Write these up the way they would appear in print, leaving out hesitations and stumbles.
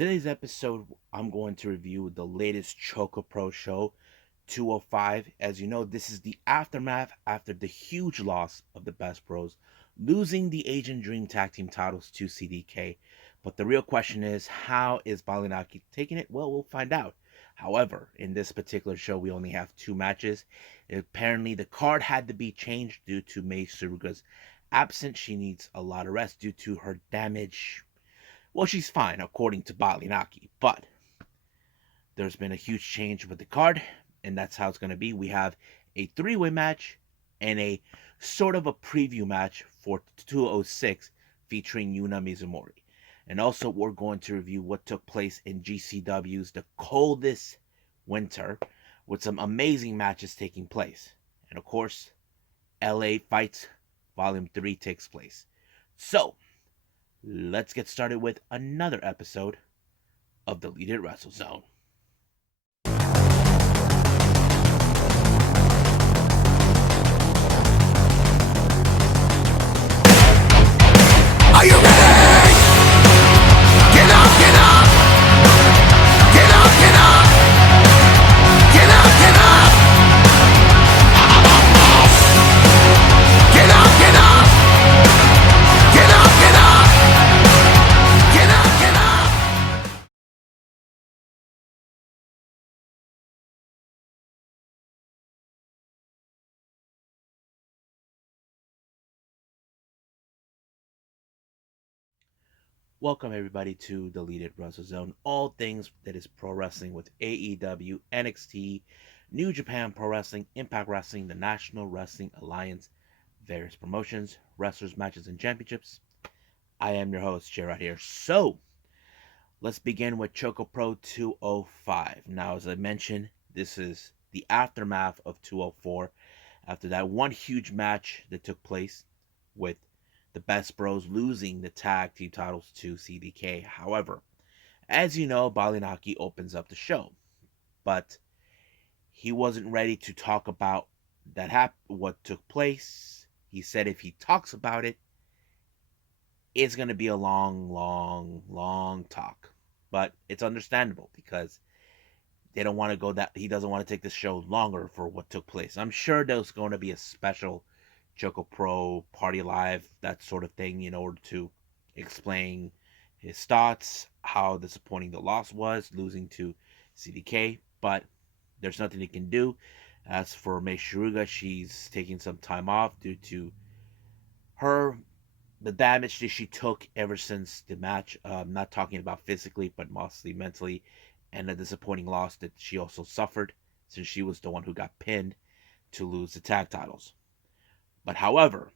Today's episode, I'm going to review the latest ChocoPro show, 205. As you know, this is the aftermath after the huge loss of the Best Bros, losing the Asian Dream Tag Team titles to CDK. But the real question is, how is Balinaki taking it? Well, we'll find out. However, in this particular show, we only have two matches. Apparently, the card had to be changed due to Mei Suruga's absence. She needs a lot of rest due to her damage. Well, she's fine, according to Balinaki, but there's been a huge change with the card, and that's how it's going to be. We have a three-way match and a sort of a preview match for 206 featuring Yuna Mizumori. And also, we're going to review what took place in GCW's The Coldest Winter, with some amazing matches taking place. And of course, LA Fights Volume 3 takes place. So, let's get started with another episode of Deleted Wrestle Zone. Are you ready? Get up, get up! Get up, get up! Get up, get up! Get up, get up! Get up, get up! Get up, get up! Welcome everybody to Deleted Wrestle Zone. All things that is pro wrestling with AEW, NXT, New Japan Pro Wrestling, Impact Wrestling, the National Wrestling Alliance, various promotions, wrestlers, matches, and championships. I am your host, Jay, right here. So, let's begin with ChocoPro 205. Now, as I mentioned, this is the aftermath of 204 after that one huge match that took place with the Best Bros losing the tag team titles to CDK. However, as you know, Balinaki opens up the show, but he wasn't ready to talk about what took place. He said if he talks about it, it's going to be a long talk. But it's understandable because they don't want to go that he doesn't want to take the show longer for what took place. I'm sure there's going to be a special ChocoPro Party Live, that sort of thing, in order to explain his thoughts, how disappointing the loss was, losing to CDK, but there's nothing he can do. As for Mei Shiruga, she's taking some time off due to the damage that she took ever since the match. Not talking about physically, but mostly mentally, and the disappointing loss that she also suffered since she was the one who got pinned to lose the tag titles. But however,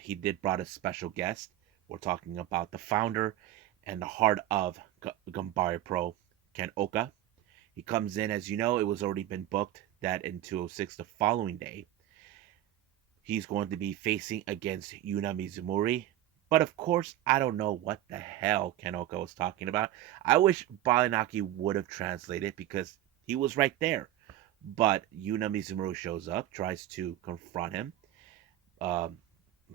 he did brought a special guest. We're talking about the founder and the heart of Ganbare Pro, Ken Oka. He comes in, as you know, it was already been booked that in 206 the following day, he's going to be facing against Yuna Mizumori. But of course, I don't know what the hell Ken Oka was talking about. I wish Balinaki would have translated because he was right there. But Yuna Mizumori shows up, tries to confront him.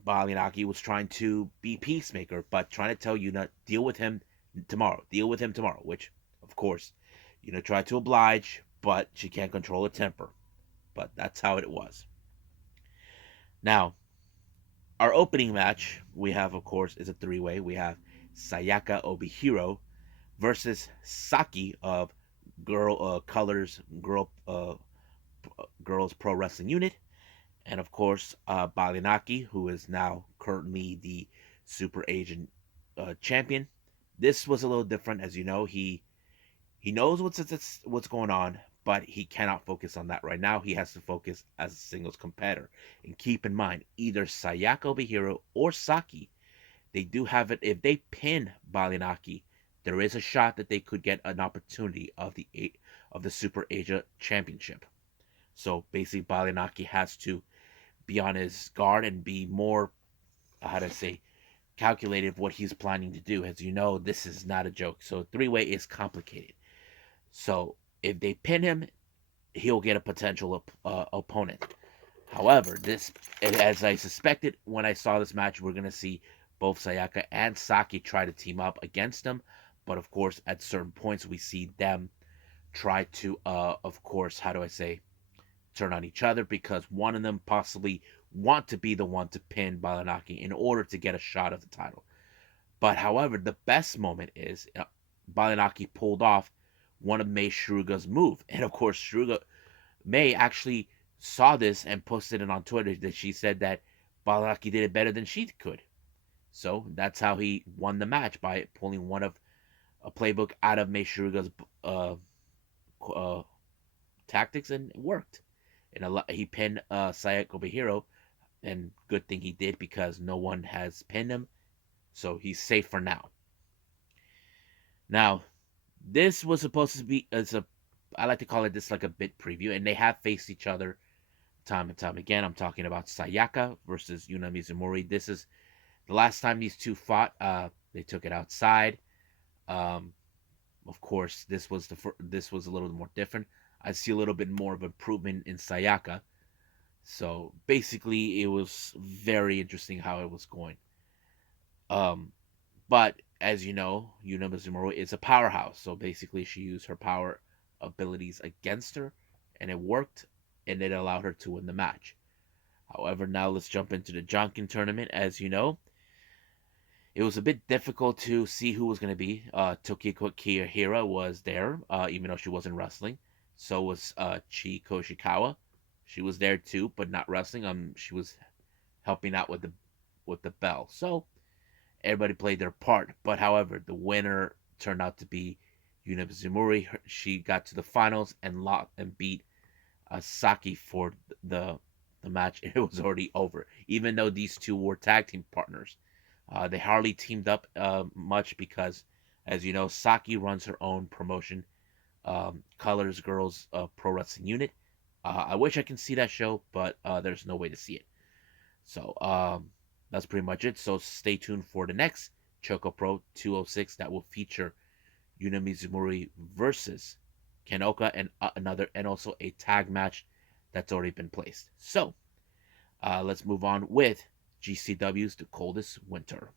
Balinaki was trying to be peacemaker, but trying to tell Yuna, deal with him tomorrow, which, of course, Yuna tried to oblige, but she can't control her temper. But that's how it was. Now, our opening match, we have, of course, is a three-way. We have Sayaka Obihiro versus Saki of Girls Pro Wrestling Unit. And of course, Balinaki, who is now currently the Super Asian champion. This was a little different, as you know. He knows what's going on, but he cannot focus on that right now. He has to focus as a singles competitor. And keep in mind, either Sayaka Obihiro or Saki, they do have it. If they pin Balinaki, there is a shot that they could get an opportunity of the Super Asia Championship. So basically, Balinaki has to be on his guard and be more, calculated of what he's planning to do. As you know, this is not a joke. So three-way is complicated. So if they pin him, he'll get a potential opponent. However, as I suspected when I saw this match, we're going to see both Sayaka and Saki try to team up against him. But of course, at certain points, we see them try to, of course, how do I say, turn on each other because one of them possibly want to be the one to pin Balanaki in order to get a shot of the title. But however, the best moment is Balanaki pulled off one of Mei Shruga's move, and of course, Shruga May actually saw this and posted it on Twitter that she said that Balanaki did it better than she could. So that's how he won the match by pulling one of a playbook out of Mei Shruga's uh, uh, tactics, and it worked. And he pinned Sayako Bahiro, and good thing he did because no one has pinned him, so he's safe for now. Now, this was supposed to be as a I like to call it this like a bit preview, and they have faced each other time and time again. I'm talking about Sayaka versus Yuna Mizumori. This is the last time these two fought. They took it outside. Um, of course, this was a little more different. I see a little bit more of improvement in Sayaka. So basically, it was very interesting how it was going. Um, but as you know, Yuna Mizumori is a powerhouse. So basically, she used her power abilities against her, and it worked, and it allowed her to win the match. However, now let's jump into the Jonkin tournament. As you know, it was a bit difficult to see who was going to be. Tokiko Kiyahira was there, even though she wasn't wrestling. So was Chi Koshikawa. She was there too, but not wrestling. She was helping out with the bell. So everybody played their part. But however, the winner turned out to be Yuna Mizumori. She got to the finals and beat Saki for the the match. It was already over, even though these two were tag team partners. They hardly teamed up much because, as you know, Saki runs her own promotion, Colors Girls Pro Wrestling Unit. I wish I can see that show, but there's no way to see it. So that's pretty much it. So stay tuned for the next ChocoPro 206 that will feature Yuna Mizumori versus Kenoka and and also a tag match that's already been placed. So let's move on with GCW's The Coldest Winter.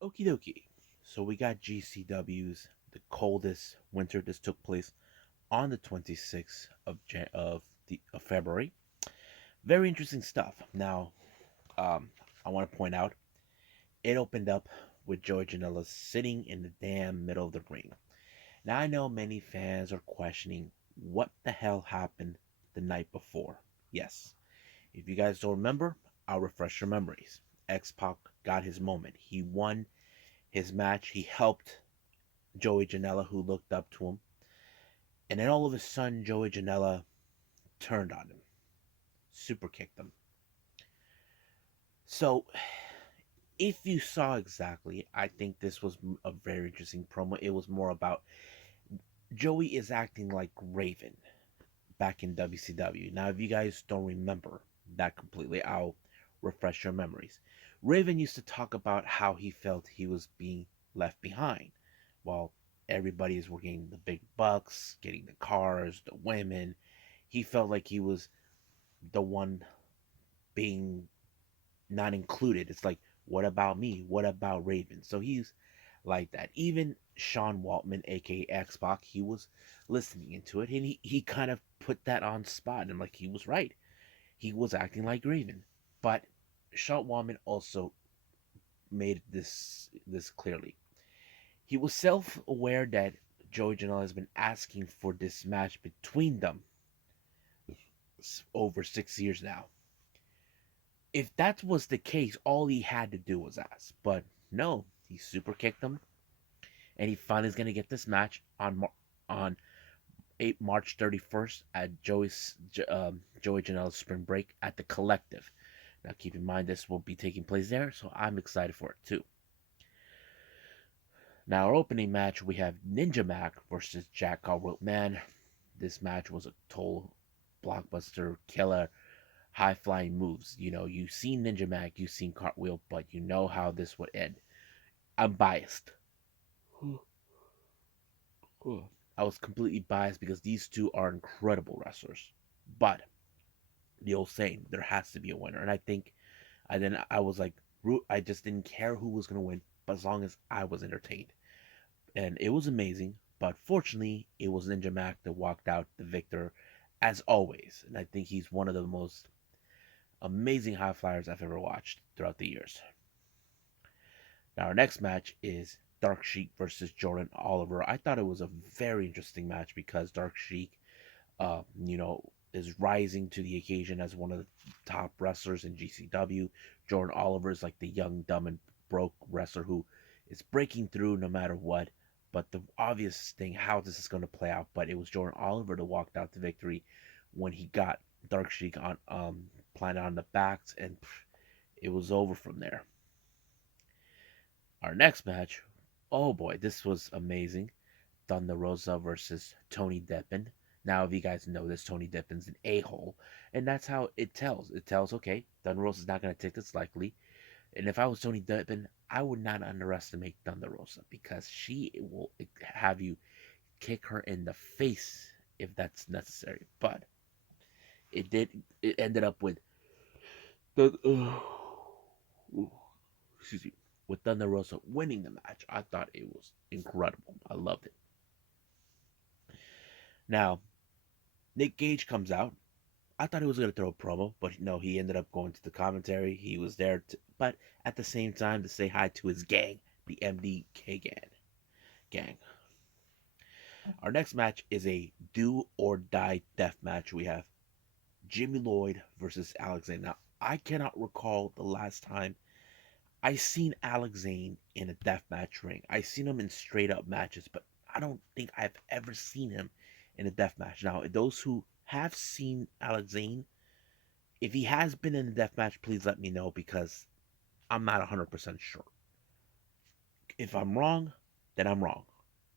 Okie dokie. So we got GCW's The Coldest Winter. This took place on the 26th of February. Very interesting stuff. Now, I want to point out it opened up with Joey Janela sitting in the damn middle of the ring. Now I know many fans are questioning what the hell happened the night before. Yes, if you guys don't remember, I'll refresh your memories. X Pac got his moment. He won his match. He helped Joey Janela, who looked up to him. And then all of a sudden, Joey Janela turned on him, super kicked him. So, if you saw exactly, I think this was a very interesting promo. It was more about Joey is acting like Raven back in WCW. Now, if you guys don't remember that completely, I'll refresh your memories. Raven used to talk about how he felt he was being left behind while everybody is getting the big bucks, getting the cars, the women. He felt like he was the one being not included. It's like, what about me? What about Raven? So he's like that. Even Sean Waltman, aka X Pac, he was listening into it, and he kind of put that on spot, and like he was right. He was acting like Raven, but Sean Waltman also made this clearly. He was self-aware that Joey Janela has been asking for this match between them over 6 years now. If that was the case, all he had to do was ask. But no, he super kicked him, and he finally is going to get this match on March 31st at Joey Janela's spring break at the Collective. Now, keep in mind this will be taking place there, so I'm excited for it too. Now, our opening match, we have Ninja Mac versus Jack Cartwheel. Man, this match was a total blockbuster killer, high flying moves. You know, you've seen Ninja Mac, you've seen Cartwheel, but you know how this would end. I'm biased. I was completely biased because these two are incredible wrestlers. But the old saying, there has to be a winner. And I think I was like, I just didn't care who was gonna win, but as long as I was entertained, and it was amazing. But fortunately, it was Ninja Mac that walked out the victor, as always. And I think he's one of the most amazing high flyers I've ever watched throughout the years. Now, our next match is Dark Sheik versus Jordan Oliver. I thought it was a very interesting match because Dark Sheik, is rising to the occasion as one of the top wrestlers in GCW. Jordan Oliver is like the young, dumb, and broke wrestler who is breaking through no matter what. But the obvious thing, how this is going to play out, but it was Jordan Oliver that walked out to victory when he got Dark Sheik on planted on the backs, and it was over from there. Our next match, oh boy, this was amazing. Thunder Rosa versus Tony Deppen. Now, if you guys know this, Tony Deppen's an a-hole, and that's how it tells. It tells, okay, Thunder Rosa's not going to take this lightly, and if I was Tony Deppen, I would not underestimate Thunder Rosa because she will have you kick her in the face if that's necessary. But it did. It ended up with the excuse me, with Thunder Rosa winning the match. I thought it was incredible. I loved it. Now, Nick Gage comes out. I thought he was going to throw a promo, but no, he ended up going to the commentary. He was there, but at the same time to say hi to his gang, the MDK gang. Our next match is a do or die death match. We have Jimmy Lloyd versus Alex Zane. Now, I cannot recall the last time I seen Alex Zane in a death match ring. I seen him in straight up matches, but I don't think I've ever seen him in a death match. Now, those who have seen Alex Zane, if he has been in a death match, please let me know because I'm not 100% sure. If I'm wrong, then I'm wrong.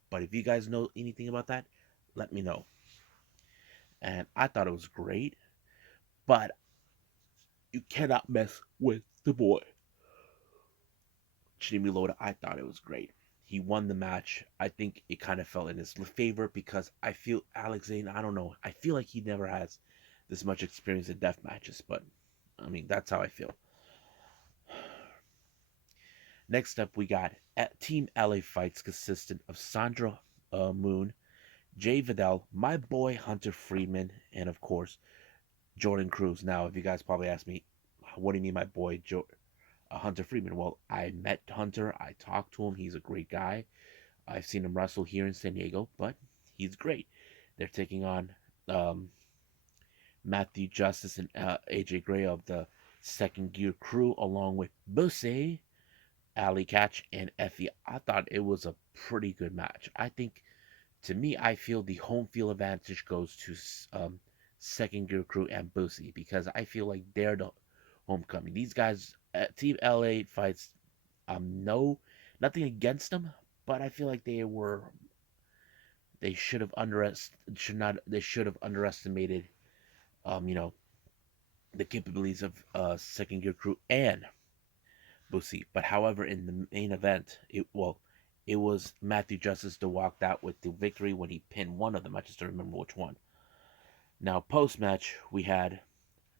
But if you guys know anything about that, let me know. And I thought it was great, but you cannot mess with the boy. Jimmy Loda, I thought it was great. He won the match. I think it kind of fell in his favor because I feel Alex Zane, I don't know. I feel like he never has this much experience in death matches, but I mean, that's how I feel. Next up, we got Team LA Fights consistent of Sandra Moon, Jay Vidal, my boy Hunter Friedman, and of course, Jordan Cruz. Now, if you guys probably ask me, what do you mean, my boy Hunter Friedman? Well, I met Hunter. I talked to him. He's a great guy. I've seen him wrestle here in San Diego, but he's great. They're taking on Matthew Justice and AJ Gray of the Second Gear Crew, along with Bussy, Ali Catch, and Effie. I thought it was a pretty good match. I think, to me, I feel the home field advantage goes to Second Gear Crew and Bussy because I feel like they're the homecoming. These guys, Team LA Fights, no, nothing against them, but I feel like they should have underestimated um, you know, the capabilities of Second Gear Crew and Bussy. But however, in the main event, it was Matthew Justice that walked out with the victory when he pinned one of them. I just don't remember which one. Now, post match, we had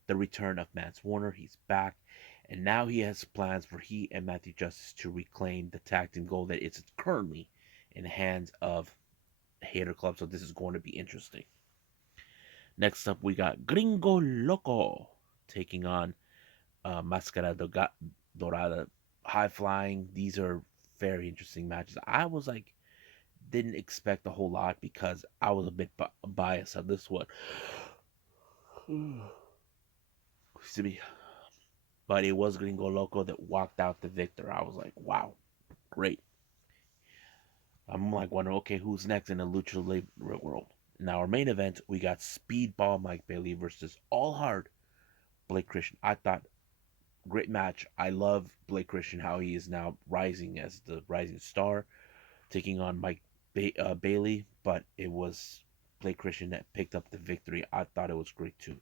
the return of Mance Warner. He's back, and now he has plans for he and Matthew Justice to reclaim the tag team gold that is currently in the hands of Hater Club. So this is going to be interesting. Next up, we got Gringo Loco taking on Mascara Dorada. High flying. These are very interesting matches. I was like, didn't expect a whole lot because I was a bit biased on this one. Excuse me. But it was Gringo Loco that walked out the victor. I was like, wow, great. I'm like wondering, okay, who's next in the Lucha Libre world? Now, our main event, we got Speedball Mike Bailey versus All Hard Blake Christian. I thought great match. I love Blake Christian, how he is now rising as the rising star, taking on Bailey, but it was Blake Christian that picked up the victory. I thought it was great too.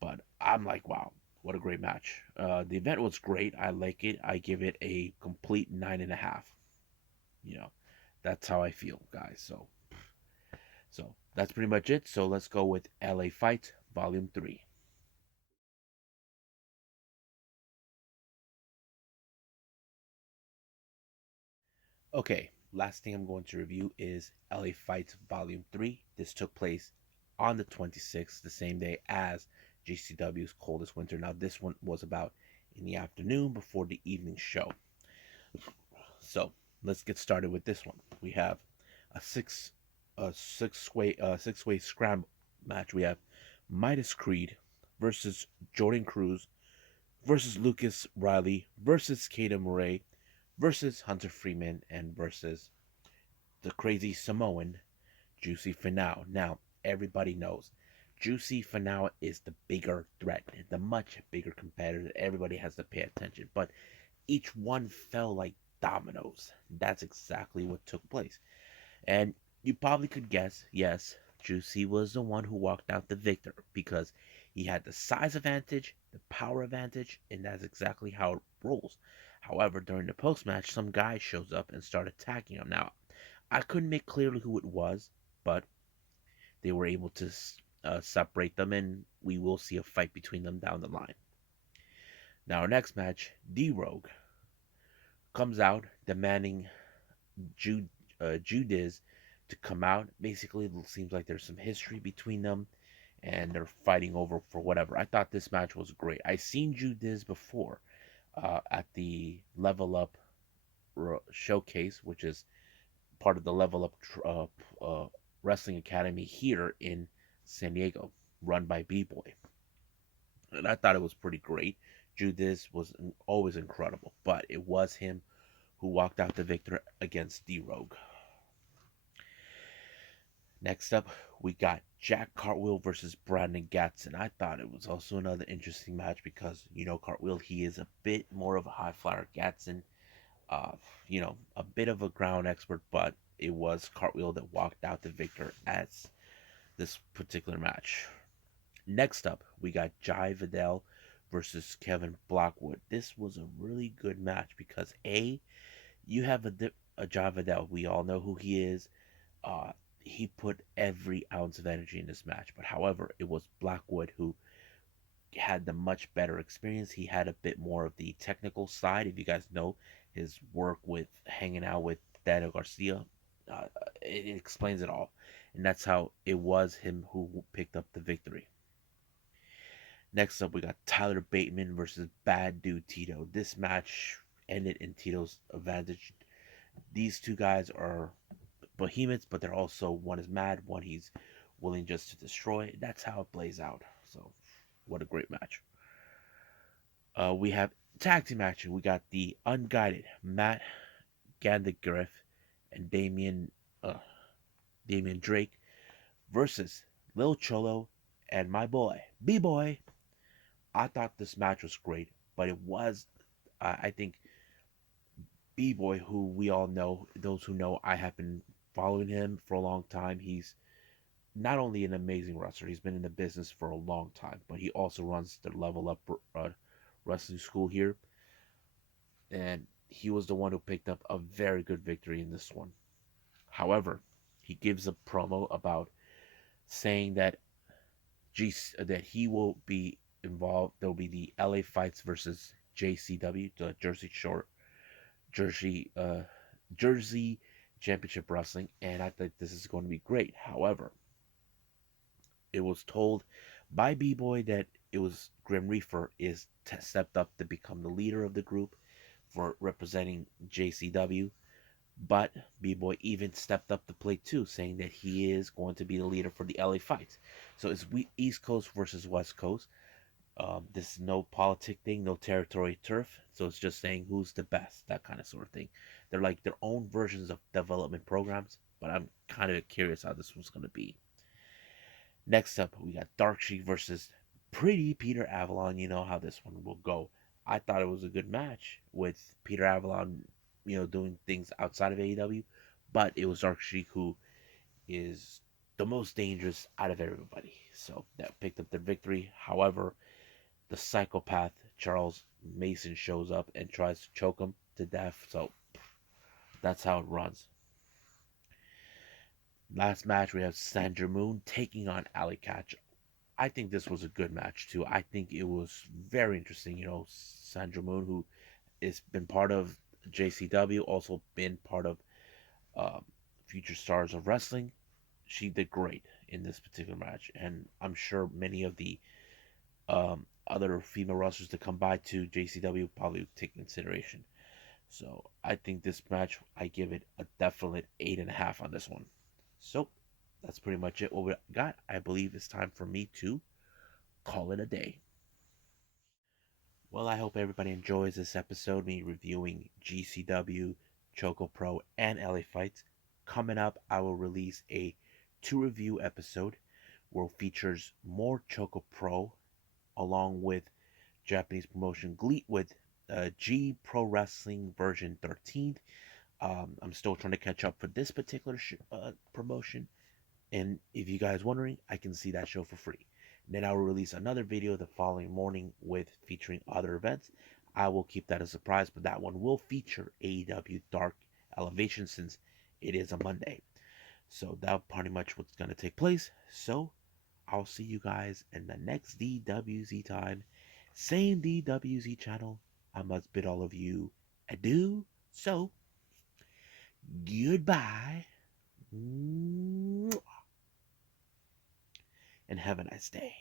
But I'm like, wow, what a great match. The event was great. I like it. I give it a complete 9.5. You know, that's how I feel, guys. So that's pretty much it. So let's go with LA Fight Volume 3. Okay, last thing I'm going to review is LA Fights Volume 3. This took place on the 26th, the same day as GCW's Coldest Winter. Now, this one was about in the afternoon before the evening show. So, let's get started with this one. We have a six way scramble match. We have Midas Creed versus Jordan Cruz versus Lucas Riley versus Kata Murray versus Hunter Freeman and versus the crazy Samoan Juicy Finau. Now, everybody knows Juicy Finau is the bigger threat, the much bigger competitor that everybody has to pay attention. But each one fell like dominoes. That's exactly what took place. And you probably could guess, yes, Juicy was the one who walked out the victor because he had the size advantage, the power advantage, and that's exactly how it rolls. However, during the post match, some guy shows up and started attacking him. Now, I couldn't make clearly who it was, but they were able to separate them, and we will see a fight between them down the line. Now, our next match, D Rogue comes out demanding Jude, Judiz to come out. Basically, it seems like there's some history between them, and they're fighting over for whatever. I thought this match was great. I seen Judiz before at the Level Up showcase, which is part of the Level Up Wrestling Academy here in San Diego, run by B Boy, and I thought it was pretty great. Judiz was always incredible, but it was him who walked out the victor against D Rogue. Next up, we got Jack Cartwheel versus Brandon Gatson. I thought it was also another interesting match because, Cartwheel, he is a bit more of a high flyer. Gatson, uh, a bit of a ground expert, but it was Cartwheel that walked out the victor as this particular match. Next up, we got Jai Vidal versus Kevin Blackwood. This was a really good match because you have a Jai Vidal. We all know who he is. Uh, he put every ounce of energy in this match. But however, it was Blackwood who had the much better experience. He had a bit more of the technical side. If you guys know his work with hanging out with Daniel Garcia, it explains it all. And that's how it was him who picked up the victory. Next up, we got Tyler Bateman versus Bad Dude Tito. This match ended in Tito's advantage. These two guys are behemoths, but they're also one is mad, one he's willing just to destroy. That's how it plays out. So, what a great match. We have tag team action. We got the unguided Matt Gandagriff and uh, Damian Drake versus Lil Cholo and my boy B Boy. I thought this match was great, but it was, I think, B Boy, who we all know, those who know, I have been following him for a long time. He's not only an amazing wrestler, he's been in the business for a long time, but he also runs the Level Up wrestling school here. And he was the one who picked up a very good victory in this one. However, he gives a promo about saying that that he will be involved. There will be the LA Fights versus JCW, the Jersey Jersey Championship Wrestling, and I think this is going to be great. However, it was told by B Boy that it was Grim Reaper is stepped up to become the leader of the group for representing JCW. But B Boy even stepped up to plate too, saying that he is going to be the leader for the LA Fights. So it's East Coast versus West Coast. This is no politic thing, no territory turf. So it's just saying who's the best, that kind of sort of thing. They're like their own versions of development programs, but I'm kind of curious how this one's going to be. Next up, we got Dark Sheik versus Pretty Peter Avalon. You know how this one will go. I thought it was a good match with Peter Avalon, doing things outside of AEW, but it was Dark Sheik who is the most dangerous out of everybody. So that picked up the victory. However, the psychopath Charles Mason shows up and tries to choke him to death. So that's how it runs. Last match, we have Sandra Moon taking on Ali Catch. I think this was a good match too. I think it was very interesting. Sandra Moon, who has been part of JCW, also been part of um, Future Stars of Wrestling. She did great in this particular match, and I'm sure many of the other female wrestlers that come by to JCW probably take consideration. So I think this match, I give it a definite 8.5 on this one. So that's pretty much it. What we got, I believe it's time for me to call it a day. Well, I hope everybody enjoys this episode, me reviewing GCW, ChocoPro, and LA Fights. Coming up, I will release a 2 review episode where it features more ChocoPro along with Japanese promotion GLEAT with G Pro Wrestling version 13. I'm still trying to catch up for this particular promotion. And if you guys wondering, I can see that show for free. Then I will release another video the following morning with featuring other events. I will keep that a surprise, but that one will feature AEW Dark Elevation since it is a Monday. So that's pretty much what's going to take place. So I'll see you guys in the next DWZ time. Same DWZ channel. I must bid all of you adieu. So, goodbye. And have a nice day.